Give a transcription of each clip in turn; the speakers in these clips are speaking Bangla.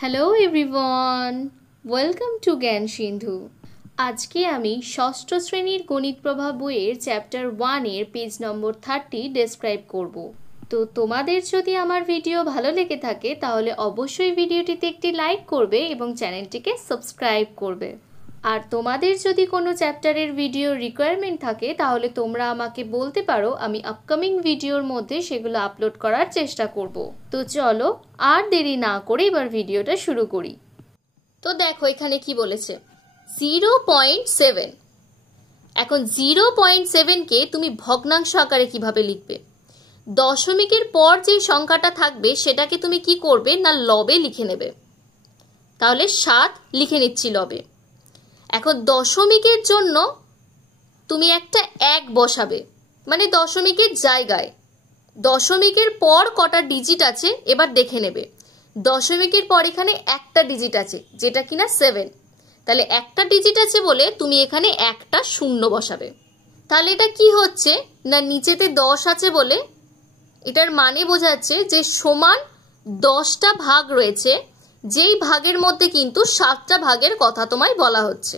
হ্যালো এভরিওয়ান, ওয়েলকাম টু জ্ঞান সিন্ধু। আজকে আমি ষষ্ঠ শ্রেণীর গণিত প্রভা বইয়ের চ্যাপ্টার 1-এর পেজ নম্বর 30 ডেসক্রাইব করব। তো তোমাদের যদি আমার ভিডিও ভালো লেগে থাকে তাহলে অবশ্যই ভিডিওটিতে একটি লাইক করবে এবং চ্যানেলটিকে সাবস্ক্রাইব করবে। আর তোমাদের যদি কোনো চ্যাপ্টারের ভিডিও রিকোয়ারমেন্ট থাকে তাহলে তোমরা আমাকে বলতে পারো, আমি আপকামিং ভিডিওর মধ্যে সেগুলো আপলোড করার চেষ্টা করব। তো চলো আর দেরি না করে এবার ভিডিওটা শুরু করি। তো দেখো এখানে কি বলেছে, 0.7। এখন 0.7কে তুমি ভগ্নাংশ আকারে কিভাবে লিখবে? দশমিকের পর যে সংখ্যাটা থাকবে সেটাকে তুমি কি করবে না লবে লিখে নেবে। তাহলে 7 লিখে নিচ্ছি লবে। এখন দশমিকের জন্য তুমি একটা 1 বসাবে, মানে দশমিকের জায়গায়। দশমিকের পর কটা ডিজিট আছে এবার দেখে নেবে। দশমিকের পর এখানে একটা ডিজিট আছে যেটা কিনা 7, তাহলে একটা ডিজিট আছে বলে তুমি এখানে একটা শূন্য বসাবে। তাহলে এটা কি হচ্ছে না নিচেতে 10 আছে বলে এটার মানে বোঝাচ্ছে যে সমান 10টা ভাগ রয়েছে, যেই ভাগের মধ্যে কিন্তু 7টা ভাগের কথা তোমায় বলা হচ্ছে,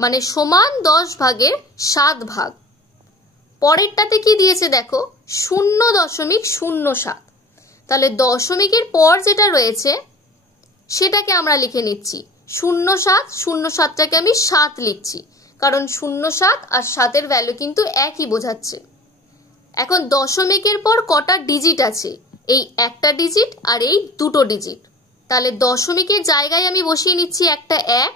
মানে সমান 10 ভাগের 7 ভাগ। পরেরটাতে কি দিয়েছে দেখো, 0.07। তাহলে দশমিকের পর যেটা রয়েছে সেটাকে আমরা লিখে নিচ্ছি 07। 07টাকে আমি 7 লিখছি, কারণ 07 আর 7-এর ভ্যালু কিন্তু একই বোঝাচ্ছে। এখন দশমিকের পর কটা ডিজিট আছে, এই একটা ডিজিট আর এই দুটো ডিজিট। তাহলে দশমিকের জায়গায় আমি বসিয়ে নিচ্ছি একটা 1,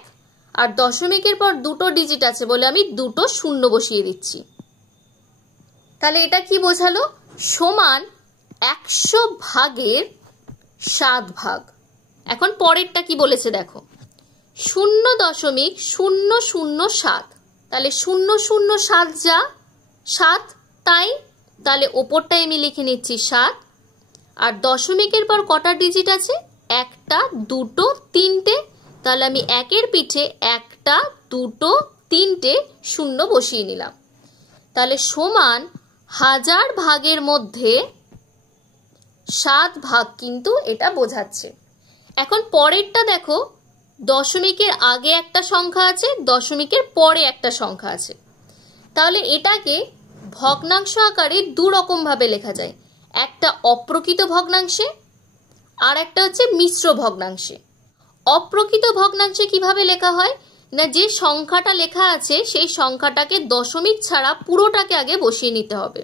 আর দশমিকের পর দুটো ডিজিট আছে বলে আমি দুটো শূন্য বসিয়ে দিচ্ছি। তাহলে এটা কি বোঝালো, সমান 100 ভাগের 7 ভাগ। এখন পরেরটা কি বলেছে দেখো, 0.007। তাহলে 007 যা 7 তাই, তাহলে ওপরটাই আমি লিখে নিচ্ছি 7। আর দশমিকের পর কটা ডিজিট আছে, একটা, দুটো, তিনটে। তাহলে আমি একের পিঠে একটা, দুটো, তিনটে শূন্য বসিয়ে নিলাম। তাহলে সমান 1000 ভাগের মধ্যে 7 ভাগ কিন্তু এটা বোঝাচ্ছে। এখন পরেরটা দেখো, দশমিকের আগে একটা সংখ্যা আছে, দশমিকের পরে একটা সংখ্যা আছে। তাহলে এটাকে ভগ্নাংশ আকারে দু রকম ভাবে লেখা যায়, একটা অপ্রকৃত ভগ্নাংশে আর একটা হচ্ছে মিশ্র ভগ্নাংশে। অপ্রকৃত ভগ্নাংশে কিভাবে লেখা হয় না, যে সংখ্যাটা লেখা আছে সেই সংখ্যাটাকে দশমিক ছাড়া পুরোটাকে আগে বসিয়ে নিতে হবে।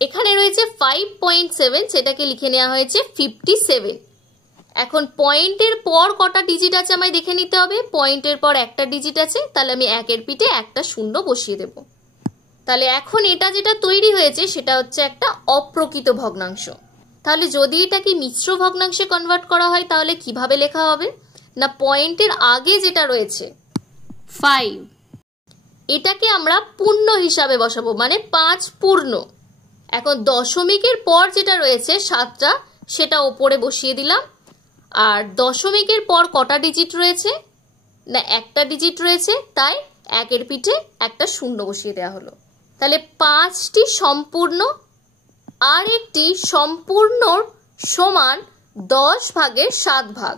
এখানে রয়েছে 5.7, সেটাকে লিখে নেওয়া হয়েছে 57। এখন পয়েন্টের পর কটা ডিজিট আছে আমায় দেখে নিতে হবে। পয়েন্টের পর একটা ডিজিট আছে, তাহলে আমি একের পিঠে একটা শূন্য বসিয়ে দেব। তাহলে এখন এটা যেটা তৈরি হয়েছে সেটা হচ্ছে একটা অপ্রকৃত ভগ্নাংশ। তাহলে যদি এটাকে মিশ্র ভগ্নাংশে কনভার্ট করা হয় তাহলে কিভাবে লেখা হবে না, পয়েন্টের আগে যেটা রয়েছে 5, এটাকে আমরা পূর্ণ হিসাবে বসাবো, মানে 5 পূর্ণ। এখন দশমিকের পর যেটা রয়েছে 7টা, সেটা ওপরে বসিয়ে দিলাম। আর দশমিকের পর কটা ডিজিট রয়েছে না, একটা ডিজিট রয়েছে, তাই একের পিঠে একটা শূন্য বসিয়ে দেওয়া হলো। তাহলে 5টি সম্পূর্ণ আর একটি সম্পূর্ণ সমান 10 ভাগের 7 ভাগ।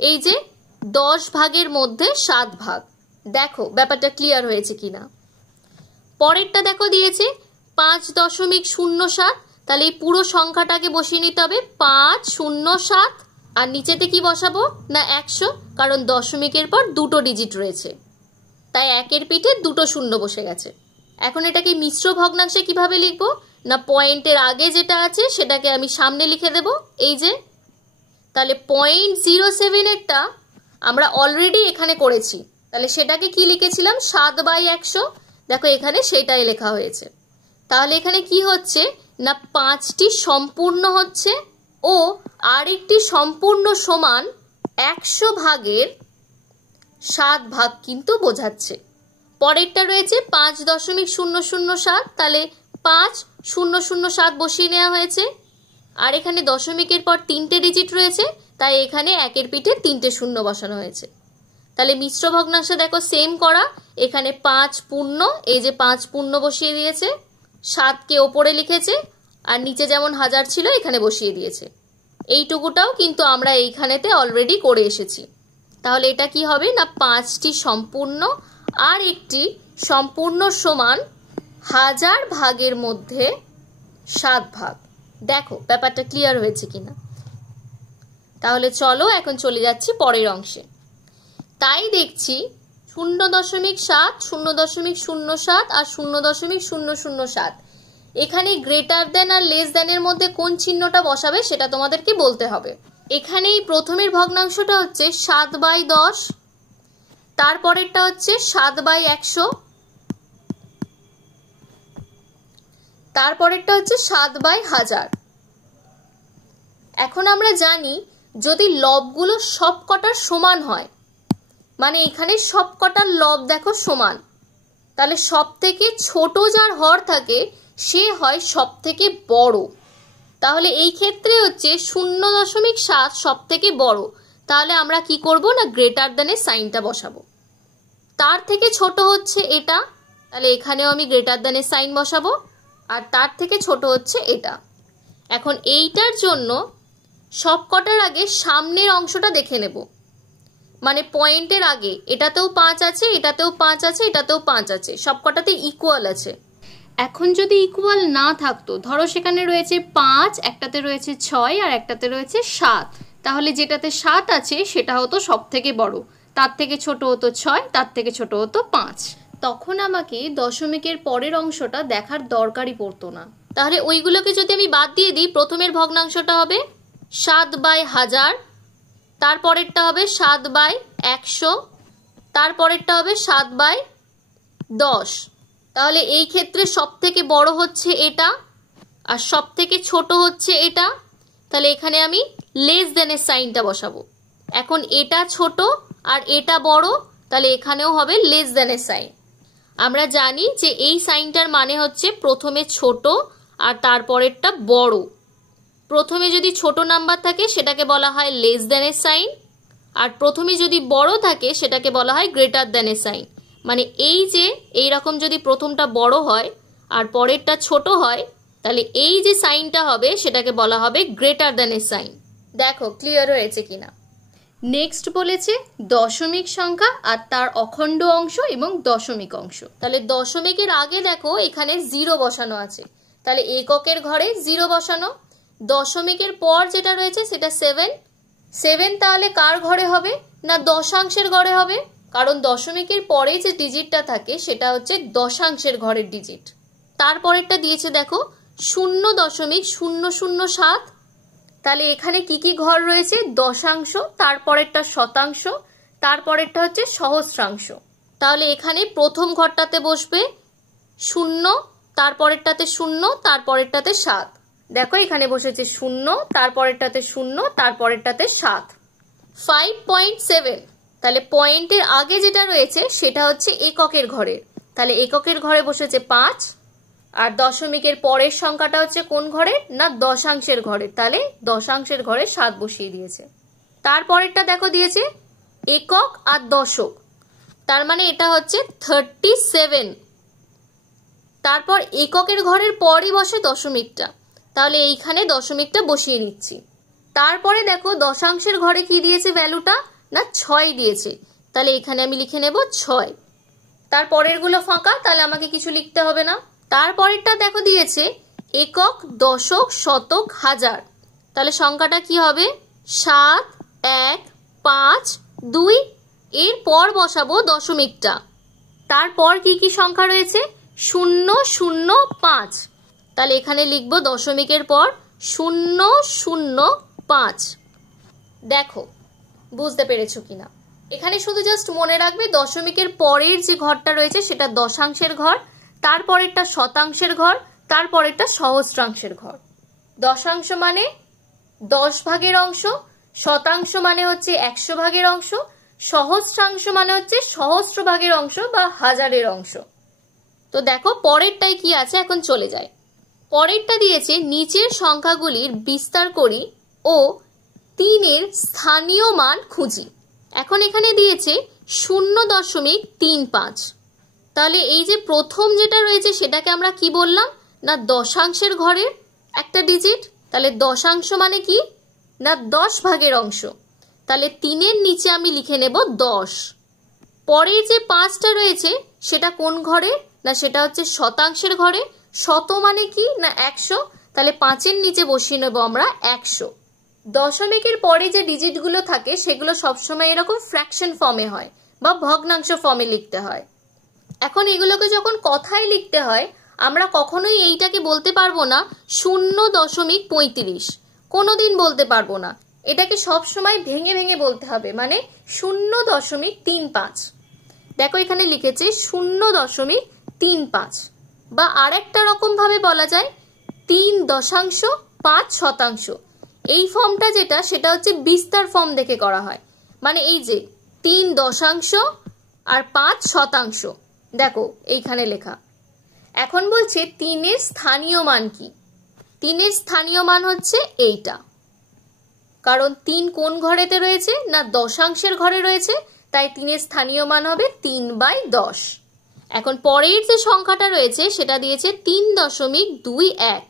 এই যে 10 ভাগের মধ্যে 7 ভাগ, দেখো ব্যাপারটা ক্লিয়ার হয়েছে কিনা। পরেরটা দেখো দিয়েছে 5.07। তাহলে এই পুরো সংখ্যাটাকে বসিয়ে নিতে হবে 507, আর নিচেতে কি বসাবো না 100, কারণ দশমিকের পর দুটো ডিজিট রয়েছে, তাই একের পিঠে দুটো শূন্য বসে গেছে। এখন এটাকে মিশ্র ভগ্নাংশে কিভাবে লিখবো না, পয়েন্টের আগে যেটা আছে সেটাকে আমি সামনে লিখে দেব, এই যে। তাহলে 0.07-এরটা আমরা অলরেডি এখানে করেছি, তাহলে সেটাকে কি লিখেছিলাম 7/100। দেখো এখানে সেটাই লেখা হয়েছে। তাহলে এখানে কি হচ্ছে না 5টি সম্পূর্ণ হচ্ছে ও আরেকটি সম্পূর্ণ সমান 100 ভাগের 7 ভাগ কিন্তু বোঝাচ্ছে। পরেরটা রয়েছে 5.007, তাহলে 5007 বসিয়ে নেওয়া হয়েছে। আর এখানে দশমিকের পর 3টে ডিজিট রয়েছে, তাই এখানে একের পিঠে 3টে শূন্য বসানো হয়েছে। তাহলে মিশ্র ভগ্নাংশ দেখো সেম করা, এখানে 5 পূর্ণ, এই যে 5 পূর্ণ বসিয়ে দিয়েছে, 7কে ওপরে লিখেছে, আর নিচে যেমন 1000 ছিল এখানে বসিয়ে দিয়েছে। এইটুকুটাও কিন্তু আমরা এইখানেতে অলরেডি করে এসেছি। তাহলে এটা কি হবে না 5টি সম্পূর্ণ আর একটি সম্পূর্ণ সমান 1000 ভাগের মধ্যে 7 ভাগ। দেখো ব্যাপারটা ক্লিয়ার হয়েছে কিনা। তাহলে চলো এখন চলে যাচ্ছি পরের অংশে। তাই দেখছি 0.7, 0.07 আর 0.007 এখানে গ্রেটার দেন আর লেস দেনের মধ্যে কোন চিহ্নটা বসাবে সেটা তোমাদেরকে বলতে হবে। এখানে এই প্রথমের ভগ্নাংশটা হচ্ছে 7/10, তারপরেরটা হচ্ছে 7/100, তারপরেরটা হচ্ছে 7/1000। এখন আমরা জানি যদি লবগুলো সবকটার সমান হয়, মানে এখানে সবকটার লব দেখো সমান, তাহলে সব থেকে ছোট যার হর থাকে সে হয় সব থেকে বড়। তাহলে এই ক্ষেত্রে হচ্ছে 0.7 সব থেকে বড়। তাহলে আমরা কি করব না গ্রেটার দেনের সাইনটা বসাবো। তার থেকে ছোট হচ্ছে এটা, তাহলে এখানেও আমি গ্রেটার দেনের সাইন বসাবো। আর তার থেকে ছোট হচ্ছে এটা। এখন এইটার জন্য সবকটার আগে সামনের অংশটা দেখে নেব, মানে পয়েন্টের আগে এটাতেও 5 আছে, এটাতেও 5 আছে, এটাতেও 5 আছে, সবকটাতে ইকুয়াল আছে। এখন যদি ইকুয়াল না থাকতো, ধরো সেখানে রয়েছে 5, একটাতে রয়েছে 6 আর একটাতে রয়েছে 7, তাহলে যেটাতে 7 আছে সেটা হতো সব থেকে বড়, তার থেকে ছোট হতো 6, তার থেকে ছোট হতো 5। তখন আমাকে দশমিকের পরের অংশটা দেখার দরকারই পড়তো না। তাহলে ওইগুলোকে যদি আমি বাদ দিয়ে দিই, প্রথমের ভগ্নাংশটা হবে 7/1000, তারপরেরটা হবে 7/100, তারপরেরটা হবে 7/10। তাহলে এই ক্ষেত্রে সব থেকে বড় হচ্ছে এটা আর সব থেকে ছোট হচ্ছে এটা। তাহলে এখানে আমি লেস দেনের সাইনটা বসাবো। এখন এটা ছোট আর এটা বড়, তাহলে এখানেও হবে লেস দেনের সাইন। আমরা জানি যে এই সাইনটার মানে হচ্ছে প্রথমে ছোট আর তারপরেরটা বড়। প্রথমে যদি ছোট নাম্বার থাকে সেটাকে বলা হয় লেস দেনের সাইন, আর প্রথমে যদি বড় থাকে সেটাকে বলা হয় গ্রেটার দেনের সাইন। মানে এই যে এইরকম যদি প্রথমটা বড় হয় আর পরেরটা ছোট হয়, তাহলে এই যে সাইনটা হবে সেটাকে বলা হবে গ্রেটার দেনের সাইন। দেখো ক্লিয়ার হয়েছে কিনা। নেক্সট বলেছে দশমিক সংখ্যা আর তার অখণ্ড অংশ এবং দশমিক অংশ। তাহলে দশমিকের আগে দেখো এখানে 0 বসানো আছে, তাহলে এককের ঘরে 0 বসানো। দশমিকের পর যেটা রয়েছে সেটা 7, তাহলে কার ঘরে হবে না দশাংশের ঘরে হবে, কারণ দশমিকের পরে যে ডিজিটটা থাকে সেটা হচ্ছে দশাংশের ঘরের ডিজিট। তারপরেরটা দিয়েছে দেখো 0.007, তাহলে এখানে কি কি ঘর রয়েছে দশাংশ, তারপরেরটা শতাংশ, তারপরেরটা হচ্ছে সহস্রাংশ। তাহলে এখানে প্রথম ঘরটাতে বসবে 0, তারপরেরটাতে 0, তারপরেরটাতে 7। দেখো এখানে বসেছে 0, তারপরেরটাতে 0, তারপরেরটাতে 7। 5.7, তাহলে পয়েন্টের আগে যেটা রয়েছে সেটা হচ্ছে এককের ঘরের, তাহলে এককের ঘরে বসেছে 5। আর দশমিকের পরের সংখ্যাটা হচ্ছে কোন ঘরে না দশাংশের ঘরে, তাহলে দশাংশের ঘরে 7 বসিয়ে দিয়েছে। তারপরেরটা দেখো দিয়েছে একক আর দশক, তার মানে এটা হচ্ছে 37। তারপর এককের ঘরের পরই বসে দশমিকটা, তাহলে এইখানে দশমিকটা বসিয়ে নিচ্ছি। তারপরে দেখো দশাংশের ঘরে কি দিয়েছে ভ্যালুটা না 6 দিয়েছে, তাহলে এখানে আমি লিখে নেব 6। তারপরের গুলো ফাঁকা, তাহলে আমাকে কিছু লিখতে হবে না। তারপরেরটা দেখো দিয়েছে একক, দশক, শতক, হাজার, তাহলে সংখ্যাটা কি হবে 7, 1, 5, 2। এরপর বসাবো দশমিকটা। তারপর কি কি সংখ্যা রয়েছে 0, 0, 5, তাহলে এখানে লিখবো দশমিকের পর 0, 0, 5। দেখো বুঝতে পেরেছো কিনা। এখানে শুধু জাস্ট মনে রাখবে দশমিকের পরের যে ঘরটা রয়েছে সেটা দশাংশের ঘর, তারপরেরটা শতাংশের ঘর, তারপরেরটা সহস্রাংশের ঘর। দশাংশ মানে 10 ভাগের অংশ, শতাংশ মানে হচ্ছে 100 ভাগের অংশ, সহস্রাংশ মানে হচ্ছে সহস্র ভাগের অংশ বা হাজারের অংশ। তো দেখো পরেরটাই কি আছে, এখন চলে যায়। পরেরটা দিয়েছে নিচের সংখ্যাগুলির বিস্তার করি ও 3-এর স্থানীয় মান খুঁজি। এখন এখানে দিয়েছে 0.35, তাহলে এই যে প্রথম যেটা রয়েছে সেটাকে আমরা কি বললাম না দশাংশের ঘরের একটা ডিজিট। তাহলে দশাংশ মানে কি না 10 ভাগের অংশ? তাহলে 3-এর নিচে আমি লিখে নেব 10। পরের যে 5টা রয়েছে সেটা কোন ঘরে? না সেটা হচ্ছে শতাংশের ঘরে। শত মানে কি? না 100। তাহলে 5-এর নিচে বসিয়ে নেব আমরা 100। দশমিকের পরে যে ডিজিটগুলো থাকে সেগুলো সবসময় এরকম ফ্র্যাকশন ফর্মে হয় বা ভগ্নাংশ ফর্মে লিখতে হয়। এখন এগুলোকে যখন কথায় লিখতে হয় আমরা কখনোই এইটাকে বলতে পারবো না 0.35, কোনোদিন বলতে পারবো না। এটাকে সবসময় ভেঙে ভেঙে বলতে হবে, মানে 0.35। দেখো এখানে লিখেছে 0.35, বা আরেকটা রকম ভাবে বলা যায় 3.5%। এই ফর্মটা যেটা সেটা হচ্ছে বিস্তার ফর্ম দেখে করা হয়, মানে এই যে 3 আর 5%। দেখো এইখানে লেখা। এখন বলছে 3-এর স্থানীয় মান কি? 3-এর স্থানীয় মান হচ্ছে এইটা, কারণ 3 কোন ঘরেতে রয়েছে? না দশাংশের ঘরে রয়েছে, তাই 3-এর স্থানীয় মান হবে 3/10। এখন পরের যে সংখ্যাটা রয়েছে সেটা দিয়েছে 3.21।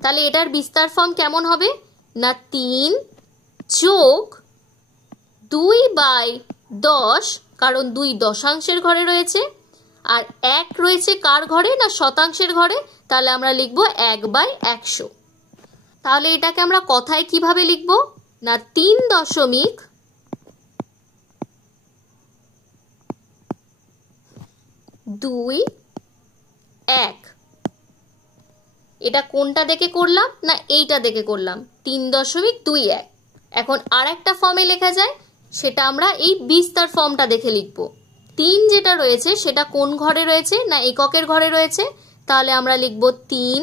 তাহলে এটার বিস্তার ফর্ম কেমন হবে? না 3 যোগ 2/10, কারণ 2 দশাংশের ঘরে রয়েছে, আর 1 রয়েছে কার ঘরে? না শতাংশের ঘরে। তাহলে আমরা লিখব 1/100। তাহলে এটাকে আমরা কথায় কিভাবে লিখব? না 3.21। এটা কোনটা দেখে করলাম? না এইটা দেখে করলাম, 3.21। এখন আর একটা ফর্মে লেখা যায়, সেটা আমরা এই বিস্তার ফর্মটা দেখে লিখব। 3 যেটা রয়েছে সেটা কোন ঘরে রয়েছে? না এককের ঘরে রয়েছে, তাহলে আমরা লিখব 3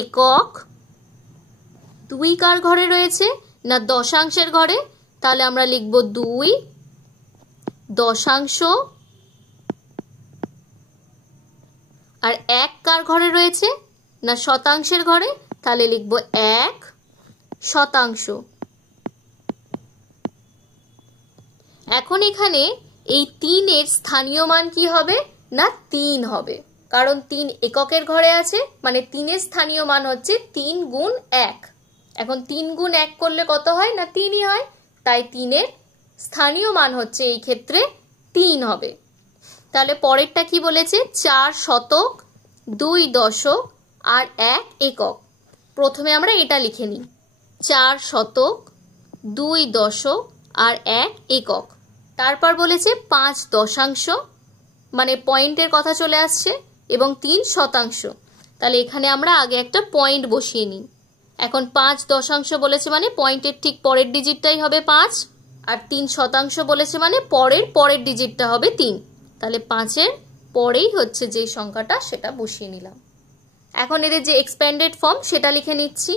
একক। 2 কার ঘরে রয়েছে? না দশাংশের ঘরে, তাহলে আমরা লিখব 2 দশাংশ। আর 1 কার ঘরে রয়েছে? না শতাংশের ঘরে, তাহলে লিখব 1 শতাংশ। এখন এখানে এই 3-এর স্থানীয় মান কি হবে? না 3 হবে, কারণ 3 এককের ঘরে আছে, মানে 3-এর স্থানীয় মান হচ্ছে 3 গুণ 1। এখন 3 গুণ 1 করলে কত হয়? না 3ই হয়, তাই 3-এর স্থানীয় মান হচ্ছে এই ক্ষেত্রে 3 হবে। তাহলে পরেরটা কি বলেছে? 4 শতক, 2 দশক আর 1 একক। প্রথমে আমরা এটা লিখে নিই, 4 শতক, 2 দশক আর 1 একক। তারপর বলেছে 5 দশাংশ, মানে পয়েন্টের কথা চলে আসছে, এবং 3 শতাংশ। তাহলে এখানে আমরা আগে একটা পয়েন্ট বসিয়ে নিই। এখন 5 দশাংশ বলেছে মানে পয়েন্টের ঠিক পরের ডিজিটটাই হবে 5, আর 3 শতাংশ বলেছে মানে পরের ডিজিটটা হবে 3। তাহলে 5-এর পরেই হচ্ছে যে সংখ্যাটা সেটা বসিয়ে নিলাম। এখন এদের যে এক্সপ্যান্ডেড ফর্ম সেটা লিখে নিচ্ছি।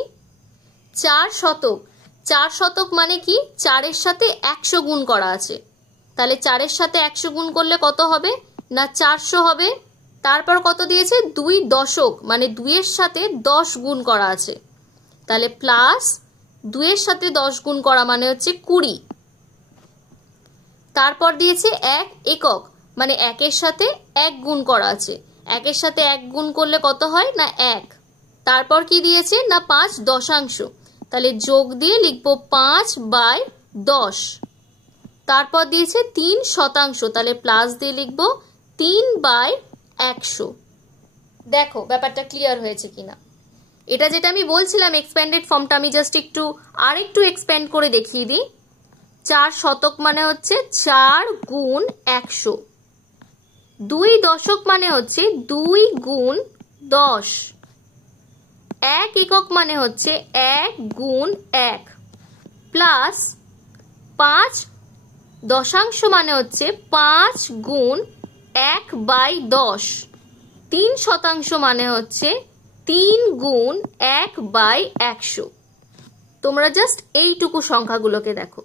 4 শতক, 4 শতক মানে কি? 4-এর সাথে 100 গুণ করা আছে, তাহলে 4-এর সাথে 100 গুণ করলে কত হবে? না 400 হবে। তারপর কত দিয়েছে? 2 দশক, মানে 2-এর সাথে 10 গুণ করা আছে, তাহলে প্লাস 2-এর সাথে 10 গুণ করা মানে হচ্ছে 20। তারপর দিয়েছে 1 একক, মানে 1-এর সাথে 1 গুণ করা আছে, 1-এর সাথে 1 গুণ করলে কত হয়? না 1। তারপর কি দিয়েছে? না 5 দশাংশ, তাহলে যোগ দিয়ে লিখব 5/10। তারপর দিয়েছে 3 শতাংশ, তাহলে প্লাস দিয়ে লিখব 3/100। দেখো ব্যাপারটা ক্লিয়ার হয়েছে কিনা। এটা যেটা আমি বলছিলাম এক্সপ্যান্ডেড ফর্মটা, আমি জাস্ট আরেকটু এক্সপ্যান্ড করে দেখিয়ে দিই। 4 শতক মানে হচ্ছে 4 গুণ 100। 2 দশক মানে হচ্ছে 2 গুণ 10। 1 একক মানে হচ্ছে 1 গুণ 1, প্লাস 5 দশাংশ মানে হচ্ছে 5 গুণ 1/10। 3 শতাংশ মানে হচ্ছে 3 গুণ 1/100। তোমরা জাস্ট এইটুকু সংখ্যাগুলোকে দেখো,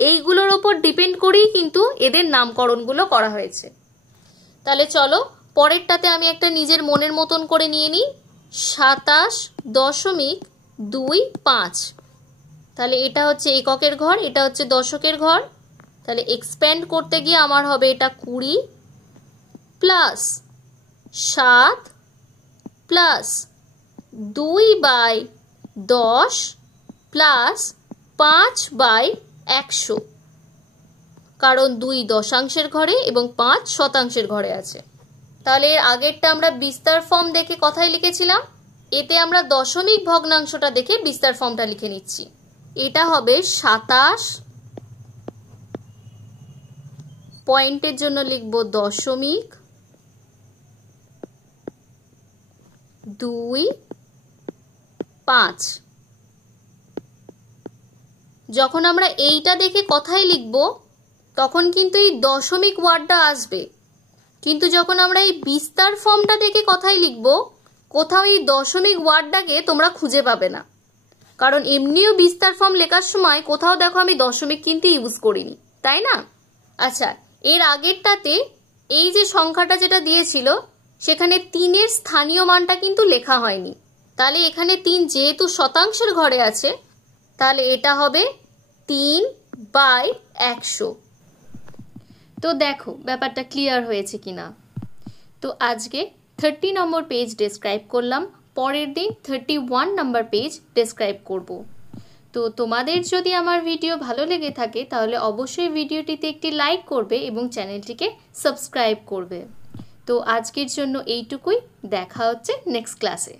এইগুলোর ওপর ডিপেন্ড করেই কিন্তু এদের নামকরণগুলো করা হয়েছে। তাহলে চলো পরেরটাতে আমি একটা নিজের মনের মতন করে নিয়ে নিই, 27.25। তাহলে এটা হচ্ছে এককের ঘর, এটা হচ্ছে দশকের ঘর। তাহলে এক্সপ্যান্ড করতে গিয়ে আমার হবে এটা 20 প্লাস 7 প্লাস 2/10 প্লাস 5/100, কারণ 2 দশাংশের ঘরে এবং 5 শতাংশের ঘরে আছে। তাহলে এর আগেরটা আমরা বিস্তার ফর্ম দেখে কথাই লিখেছিলাম, এতে আমরা দশমিক ভগ্নাংশটা দেখে বিস্তার ফর্মটা লিখে নিচ্ছি। এটা হবে 27, পয়েন্টের জন্য লিখব 0.25। যখন আমরা এইটা দেখে কথাই লিখব তখন কিন্তু এই দশমিক ওয়ার্ডটা আসবে, কিন্তু যখন আমরা এই বিস্তার ফর্মটা দেখে কথাই লিখব কোথাও এই দশমিক ওয়ার্ডটাকে তোমরা খুঁজে পাবে না, কারণ এমনিও বিস্তার ফর্ম লেখার সময় কোথাও দেখো আমি দশমিক কিন্তু ইউজ করিনি, তাই না? আচ্ছা, এর আগেরটাতে এই যে সংখ্যাটা যেটা দিয়েছিল সেখানে 3-এর স্থানীয় মানটা কিন্তু লেখা হয়নি, তাহলে এখানে 3 যেহেতু শতাংশের ঘরে আছে তাহলে এটা হবে 3/100। তো দেখো ব্যাপারটা ক্লিয়ার হয়েছে কিনা। তো আজকে 30 নম্বর পেজ ডেসক্রাইব করলাম, পরের দিন 31 নম্বর পেজ ডেসক্রাইব করব। তো তোমাদের যদি আমার ভিডিও ভালো লেগে থাকে তাহলে অবশ্যই ভিডিওটিতে একটি লাইক করবে এবং চ্যানেলটিকে সাবস্ক্রাইব করবে। তো আজকের জন্য এইটুকুই, দেখা হচ্ছে নেক্সট ক্লাসে।